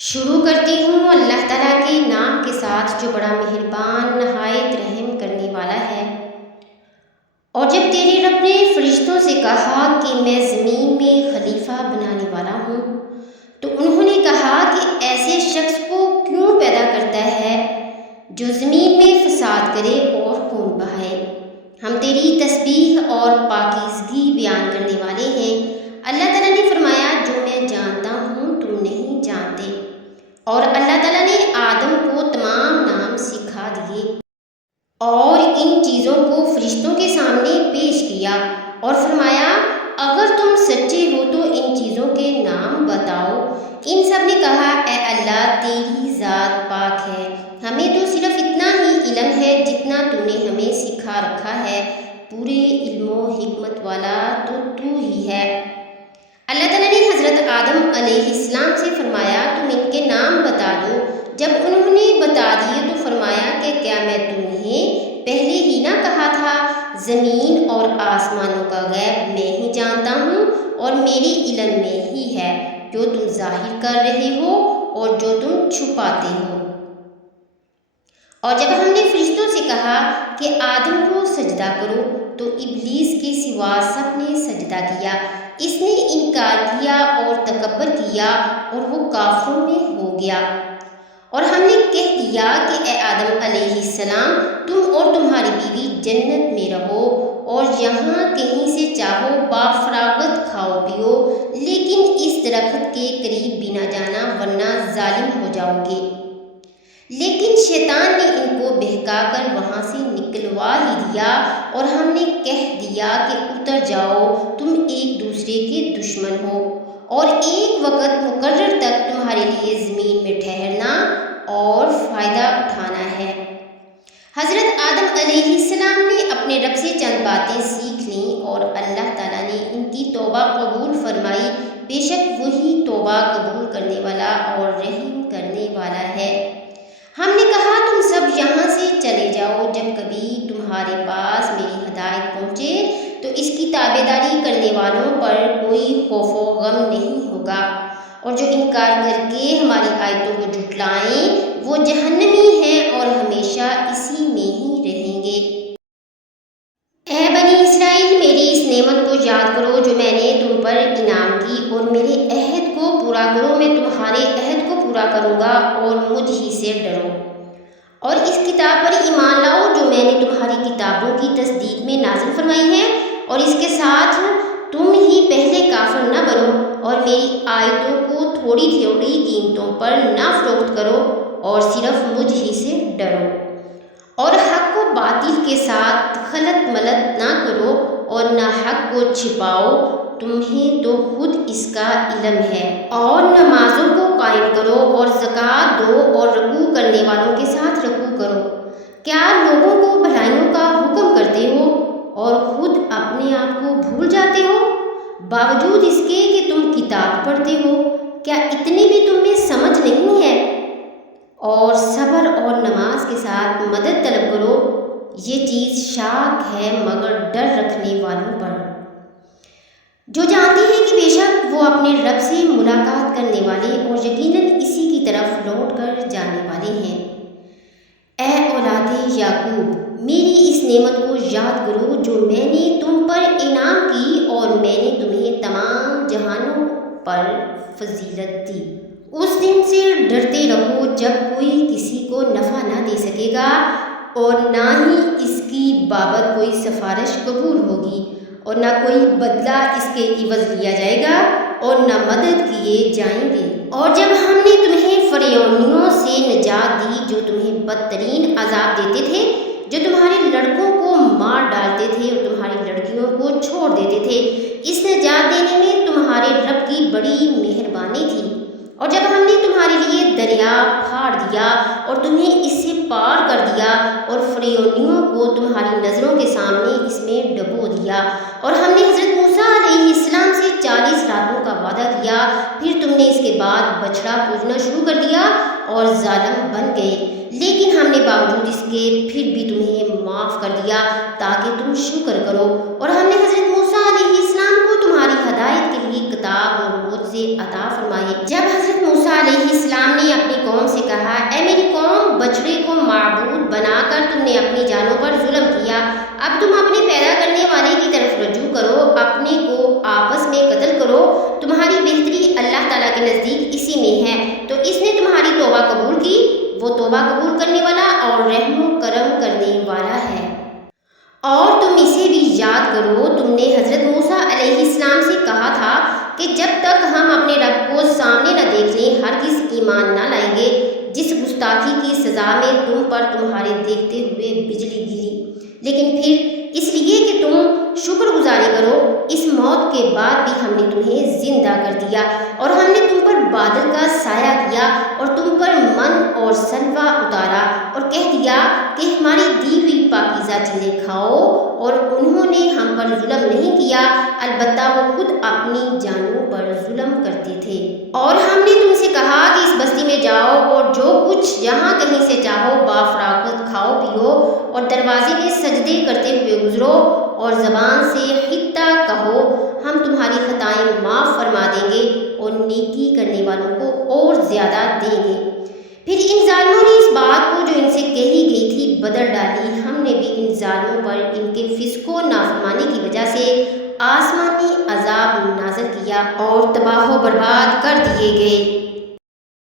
شروع کرتی ہوں اللہ تعالیٰ کے نام کے ساتھ جو بڑا مہربان نہایت رحم کرنے والا ہے۔ اور جب تیرے رب نے فرشتوں سے کہا کہ میں زمین میں خلیفہ بنانے والا ہوں تو انہوں نے کہا کہ ایسے شخص کو کیوں پیدا کرتا ہے جو زمین میں فساد کرے اور خون بہائے۔ ہم تیری تسبیح اور پاکیزگی بیان کرنے والے ہیں۔ اللہ تعالیٰ نے فرمایا جو میں جانتا ہوں تم نہیں جانتے، اور اللہ تعالیٰ نے آدم کو تمام نام سکھا دیے اور ان چیزوں کو فرشتوں کے سامنے پیش کیا اور فرمایا اگر تم سچے ہو تو ان چیزوں کے نام بتاؤ۔ ان سب نے کہا اے اللہ تیری ذات پاک ہے، ہمیں تو صرف اتنا ہی علم ہے جتنا تو نے ہمیں سکھا رکھا ہے، پورے علم و حکمت والا تو ہی ہے۔ اللہ تعالیٰ نے حضرت آدم علیہ السلام سے فرمایا تم ان کے نام بتا دو۔ جب انہوں نے بتا دیے تو فرمایا کہ کیا میں تمہیں پہلے ہی نہ کہا تھا زمین اور آسمانوں کا غیب میں ہی جانتا ہوں اور میری علم میں ہی ہے جو تم ظاہر کر رہے ہو اور جو تم چھپاتے ہو۔ اور جب ہم نے فرشتوں سے کہا کہ آدم کو سجدہ کرو تو ابلیس کے سوا سب نے سجدہ کیا، اس نے انکار کیا اور تکبر کیا اور وہ کافروں میں ہو گیا۔ اور ہم نے کہہ دیا کہ اے آدم علیہ السلام تم اور تمہاری بیوی جنت میں رہو اور یہاں کہیں سے چاہو بافراغت کھاؤ پیو، لیکن اس درخت کے قریب بھی نہ جانا ورنہ ظالم ہو جاؤ گے۔ لیکن شیطان نے ان کو بہکا کر وہاں سے نکلوا ہی دیا اور ہم نے کہہ دیا کہ اتر جاؤ تم ایک دوسرے کے دشمن ہو اور ایک وقت مقرر تک تمہارے لیے زمین میں ٹھہرنا اور فائدہ اٹھانا ہے۔ حضرت آدم علیہ السلام نے اپنے رب سے چند باتیں سیکھ لیں اور اللہ تعالیٰ نے ان کی توبہ قبول فرمائی، بے شک وہی توبہ قبول کرنے والا اور رحم کرنے والا ہے۔ ہم نے کہا تم سب یہاں سے چلے جاؤ، جب کبھی تمہارے پاس میری ہدایت پہنچے تو اس کی تابع داری کرنے والوں پر کوئی خوف و غم نہیں ہوگا، اور جو انکار کر کے ہماری آیتوں کو جھٹلائیں وہ جہنمی ہیں اور ہمیشہ اسی میں ہی رہیں گے۔ اے بنی اسرائیل میری اس نعمت کو یاد کرو جو میں نے تم پر انعام کی، اور میرے عہد کو پورا کرو، میں تمہارے عہد کو پورا کروں گا اور مجھ ہی سے ڈرو۔ اور اس کتاب پر ایمان لاؤ جو میں نے تمہاری کتابوں کی تصدیق میں نازل فرمائی ہے، اور اس کے ساتھ تم ہی پہلے کافر نہ بنو اور میری آیتوں کو تھوڑی تھوڑی قیمتوں پر نہ فروخت کرو اور صرف مجھ ہی سے ڈرو، اور حق کو باطل کے ساتھ خلط ملط نہ کرو اور نہ حق کو چھپاؤ، تمہیں تو خود اس کا علم ہے۔ اور نمازوں کو قائم کرو اور زکوٰۃ دو اور رکوع کرنے والوں کے ساتھ رکوع کرو۔ کیا لوگوں کو بھلائیوں کا حکم کرتے ہو اور خود اپنے آپ کو بھول جاتے ہو؟ باوجود اس کے کہ تم کتاب پڑھتے ہو، کیا اتنی بھی تم میں سمجھ نہیں ہے؟ اور صبر اور نماز کے ساتھ مدد طلب کرو، یہ چیز شاق ہے مگر ڈر رکھنے والوں پر، جو جانتے ہیں کہ بے شک وہ اپنے رب سے ملاقات کرنے والے اور یقیناً اسی کی طرف لوٹ کر جانے والے ہیں۔ اے اولاد یعقوب میری اس نعمت کو یاد کرو جو میں نے تم پر انعام کی اور میں نے تمہیں تمام جہانوں پر فضیلت دی۔ اس دن سے ڈرتے رہو جب کوئی کسی کو نفع نہ دے سکے گا اور نہ ہی اس کی بابت کوئی سفارش قبول ہوگی، اور نہ کوئی بدلہ اس کے عوض لیا جائے گا اور نہ مدد کیے جائیں گے۔ اور جب ہم نے تمہیں فرعونیوں سے نجات دی جو تمہیں بدترین عذاب دیتے تھے، جو تمہارے لڑکوں کو مار ڈالتے تھے اور تمہاری لڑکیوں کو چھوڑ دیتے تھے، اس نجات دینے میں تمہارے رب کی بڑی مہربانی تھی۔ اور جب ہم نے تمہارے لیے دریا پھاڑ دیا اور تمہیں اس سے پار کر دیا اور فرعونیوں کو تمہاری نظروں کے سامنے اس میں ڈبو دیا، اور ہم نے حضرت موسیٰ علیہ السلام سے 40 راتوں کا وعدہ کیا، پھر تم نے اس کے بعد بچھڑا پوجنا شروع کر دیا اور ظالم بن گئے، لیکن ہم نے باوجود اس کے پھر بھی تمہیں معاف کر دیا تاکہ تم شکر کرو۔ اور ہم نے حضرت موسیٰ علیہ السلام کو تمہاری ہدایت کے لیے کتاب اور معجزے عطا فرمائے۔ جب حضرت موسیٰ علیہ السلام توبہ قبول کرنے والا اور رحم و کرم کرنے والا ہے۔ اور تم اسے بھی یاد کرو، تم نے حضرت موسیٰ علیہ السلام سے کہا تھا کہ جب تک ہم اپنے رب کو سامنے نہ دیکھ لیں ہرگز ایمان نہ لائیں گے۔ جس گستاخی کی سزا میں تم پر تمہارے دیکھتے ہوئے بجلی گری، لیکن پھر اس لیے کہ تم شکر گزاری کرو، اس موت کے بعد بھی ہم نے تمہیں زندہ کر دیا، اور ہم نے تم پر بادل کا سایہ کیا اور تم پر من اور سلوہ اتارا، اور کہہ دیا کہ ہماری دی ہوئی پاکیزہ چیزیں کھاؤ، اور انہوں نے ہم پر ظلم نہیں کیا، البتہ وہ خود اپنی جانوں پر ظلم کرتے تھے۔ اور ہم نے تم سے کہا کہ اس بستی میں جاؤ اور جو کچھ جہاں کہیں سے چاہو بافراغت کھاؤ پیو، اور دروازے میں سجدے کرتے ہوئے گزرو، اور زبان سے حتیٰ کہو، ہم تمہاری خطائیں معاف فرما دیں گے اور نیکی کرنے والوں کو اور زیادہ دیں گے۔ پھر ان ظالموں نے اس بات کو جو ان سے کہی گئی تھی بدل ڈالی، ہم نے بھی ان ظالموں پر ان کے فسق و نافرمانی کی وجہ سے آسمانی عذاب نازل کیا اور تباہ و برباد کر دیے گئے۔